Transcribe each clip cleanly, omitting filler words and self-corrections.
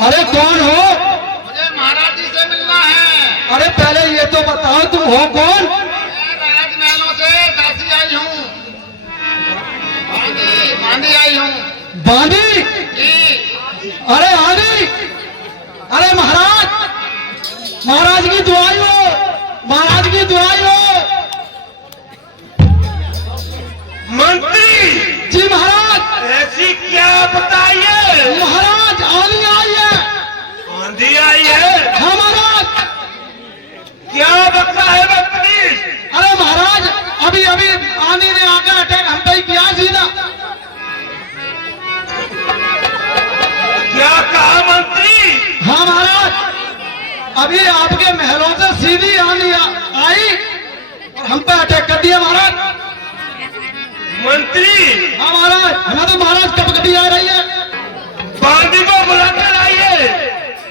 अरे कौन हो? मुझे महाराज जी से मिलना है। अरे पहले ये तो बताओ तुम हो कौन? मैं राजमहलों से दासी आई हूँ, बांधी आई हूँ। बांदी? जी। अरे आंधी? अरे महाराज, महाराज की दुआई हो, महाराज की दुआई हो। मंत्री जी महाराज। ऐसी क्या बताइए? महाराज आंधी आई है। आंधी आई है? हाँ महाराज। क्या बता है मंत्री? अरे महाराज अभी अभी आंधी ने आकर अटैक हम पे किया सीधा। क्या कहा मंत्री? हाँ महाराज, अभी आपके महलों से सीधी आंधी आई और हम पे अटैक कर दिया महाराज। मंत्री हाँ महाराज, हमें तो महाराज कब कभी आ रही है। बांदी को बुलाकर आइए।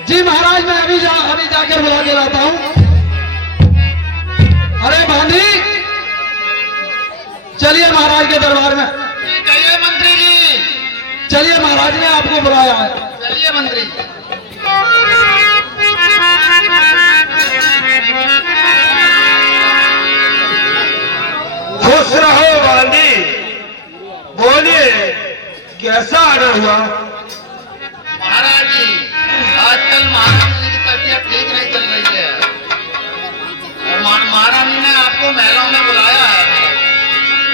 जी महाराज, मैं अभी जाकर बुला के लाता हूँ। अरे बांदी, चलिए महाराज के दरबार में। कहिए मंत्री जी। चलिए, महाराज ने आपको बुलाया है। चलिए मंत्री। खुश रहो बांदी। बोलिए कैसा ऑर्डर हुआ? महाराज जी, आजकल महारानी की तबीयत ठीक नहीं चल रही है और महारानी ने आपको महलों में बुलाया है।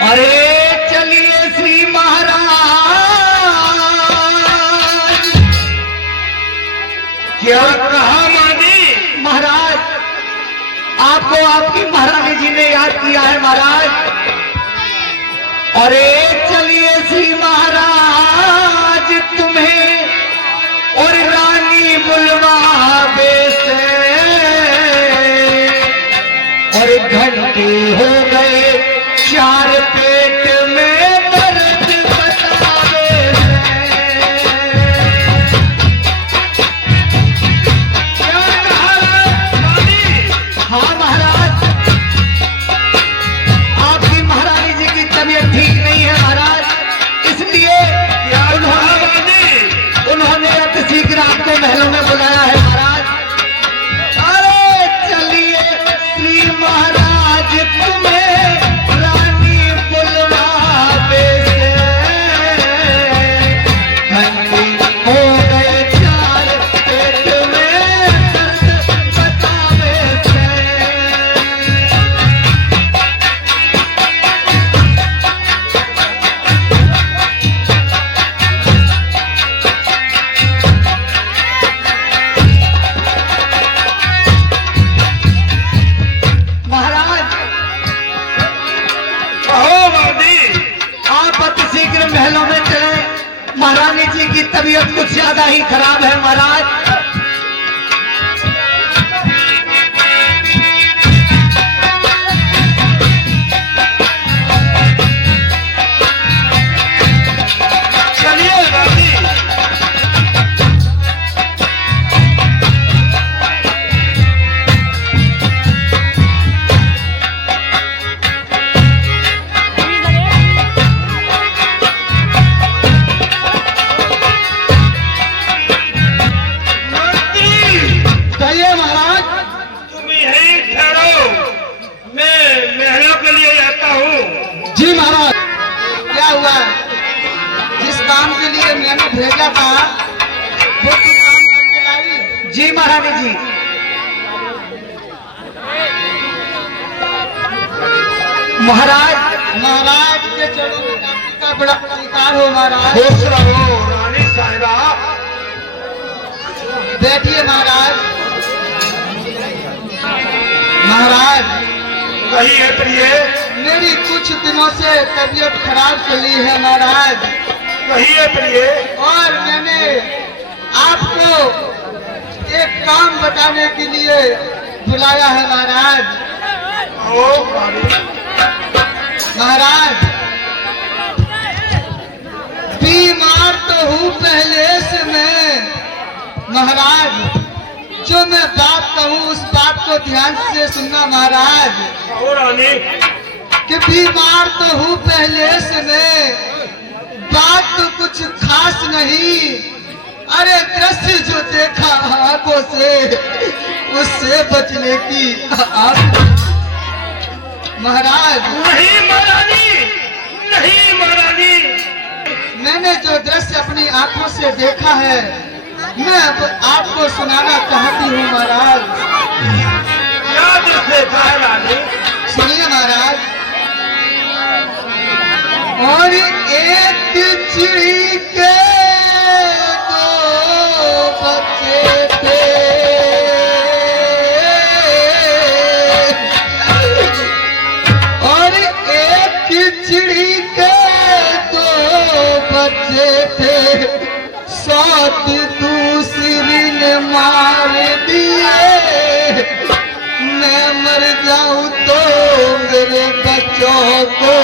अरे चलिए श्री महाराज। क्या कहा मानी? महाराज, आपको आपकी महारानी जी ने याद किया है महाराज। अरे चलिए श्री महाराज, तुम्हें और रानी बुलवावे से और घंटे हो गए 4 पेट में दर्द बतावे से। क्या कहा मानी? हाँ महाराज, आपकी महारानी जी की तबीयत ठीक नहीं है महाराज, इसलिए क्या कहा मानी? उन्होंने अति शीघ्र आपको महलों में बुलाया है महाराज। अरे चलिए श्री महाराज, तुम्हें रानी बुलवावे से घंटे हो गए 4 पेट में दर्द बतावे से। महाराज, कहो मानी। आप अति शीघ्र महलों में चले। महारानी जी की तबीयत कुछ ज्यादा ही खराब है महाराज। चलिए मानी। मंत्री कहिए महाराज। तुम यहीं ठहरो, मैं महलों के लिए आता हूँ। जी महाराज। क्या हुआ? जिस काम के लिए मैंने भेजा था वो तुम काम करके लाई? जी महारानी जी। महाराज, महाराज के चरणों में दासी का बड़ा अधिकार हो महाराज। खुश रहो रानी साहिबा। बैठिए महाराज। महाराज, कहिए प्रिय। मेरी कुछ दिनों से तबीयत खराब चली है महाराज, कहिए प्रिय। और मैंने आपको एक काम बताने के लिए बुलाया है महाराज। ओ मानी। महाराज, बीमार तो हूँ पहले से मैं महाराज। जो मैं बात कहूँ उस बात को ध्यान से सुनना महाराज। ओ रानी। कि बीमार तो हूँ पहले से मैं, बात तो कुछ खास नहीं अरे दृश्य जो देखा आंखों से उससे बचने की आप महाराज। नहीं महारानी, नहीं महारानी। मैंने जो दृश्य अपनी आंखों से देखा है मैं अब आपको सुनाना चाहती हूँ महाराज। क्या दृश्य था रानी? सुनिए महाराज। और एक चिड़ी के दो बच्चे थे, और एक चिड़ी के दो बच्चे थे, सात दूसरी ने मार दिए। मैं मर जाऊं तो मेरे बच्चों को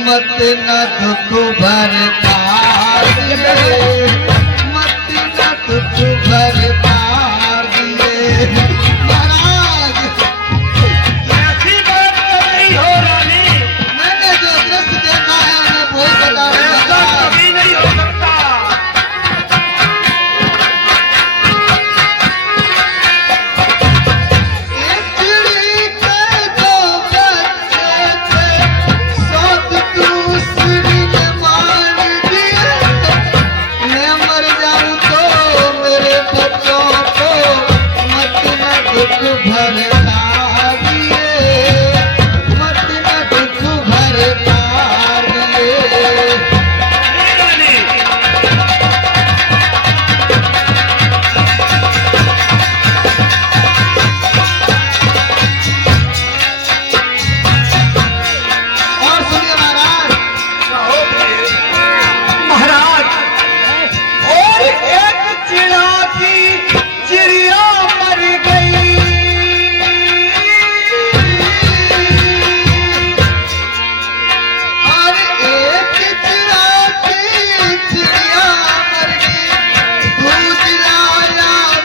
मत न दुख भरता दिए, मत न दुख भरता दिए। महाराज ऐसी बात तो नहीं हो रानी। मैंने जो दृश्य देखा है मैं वही बता रहा ऐसा हूँ। कभी नहीं हो सकता। एक चिड़ी के दो बच्चे थे, सात दूसरी ने मार दिए। मैं मर जाऊं तो मेरे बच्चों को मत न दुख भरता दिए, मत न दुख भरता दिए। नहीं रानी। और सुनिए महाराज। कहो प्रिय। महाराज और एक चिड़ा की चिड़िया मर गई। और एक चिड़ा की चिड़िया मर गई, दूसरा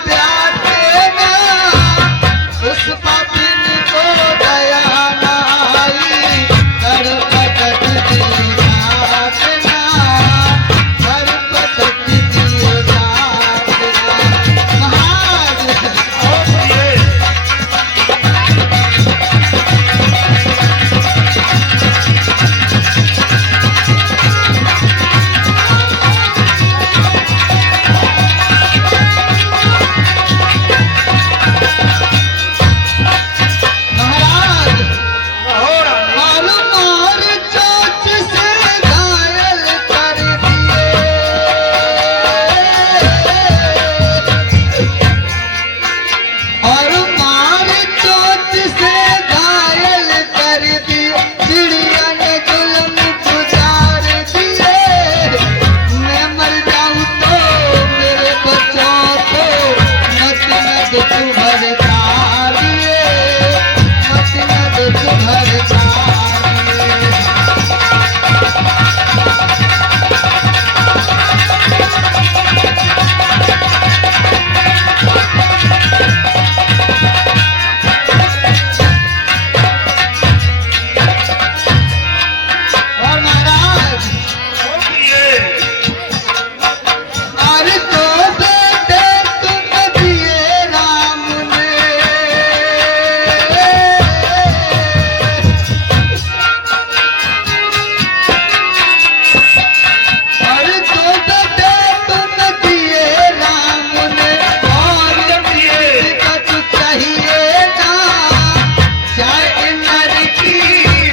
प्यार देना उस पापिन को दया ना आई। करपटक दिए जातना, करपटक दिए जातना। महाराज कहो प्रिय। महाराज कहो रानी। मार मार चोट से घायल कर दिए। और मार चोट से घायल कर दिए, चिड़िया ने जुल्म गुजार दिए। मैं मर जाऊं तो मेरे बच्चों को मत न दुख भरता दिए, मत न दुख भरता दिए। और महाराज कहो प्रिय। अरे तो बेटे तुम दिए राम ने, अरे तो बेटे तुम दिए राम ने। और टिकट चाहिए ना, चाहे नर की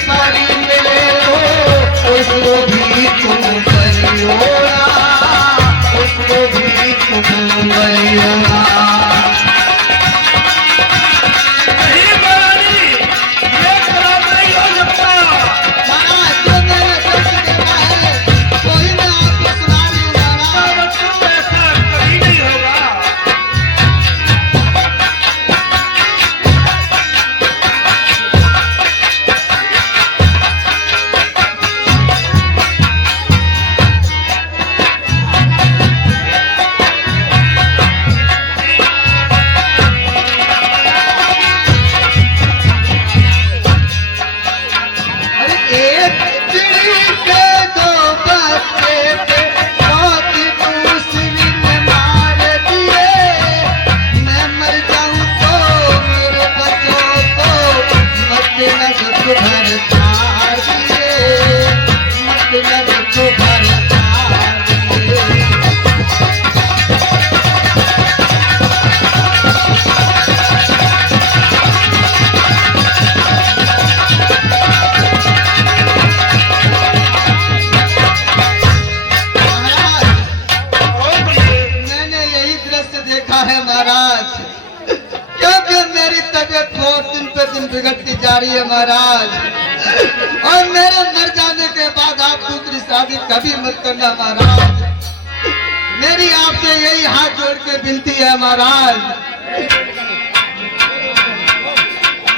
बलि मिले हो, उसको भी तुम बलि होना, उसको भी तुम बलि होना। नहीं महारानी, ये खराब नहीं हो सकता। महाराज जो मैंने दृश्य देखा है वही मैं आपको सुना रही हूँ महाराज। बच्चों ऐसा कभी नहीं होगा। महाराज, क्योंकि मेरी तबीयत बहुत दिन पे दिन बिगड़ती जा रही है महाराज, और मेरे मर जाने के बाद आप दूसरी शादी कभी मत करना महाराज। मेरी आपसे यही हाथ जोड़ के विनती है महाराज।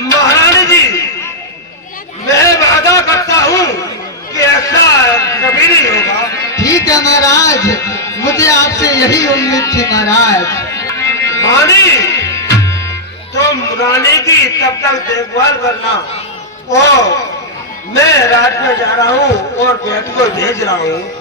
महारानी जी, मैं वादा करता हूँ कि ऐसा कभी नहीं होगा। ठीक है महाराज, मुझे आपसे यही उम्मीद थी महाराज। रानी, तुम रानी की तब तक देखभाल करना, और मैं रात में जा रहा हूँ और बेट को भेज रहा हूँ।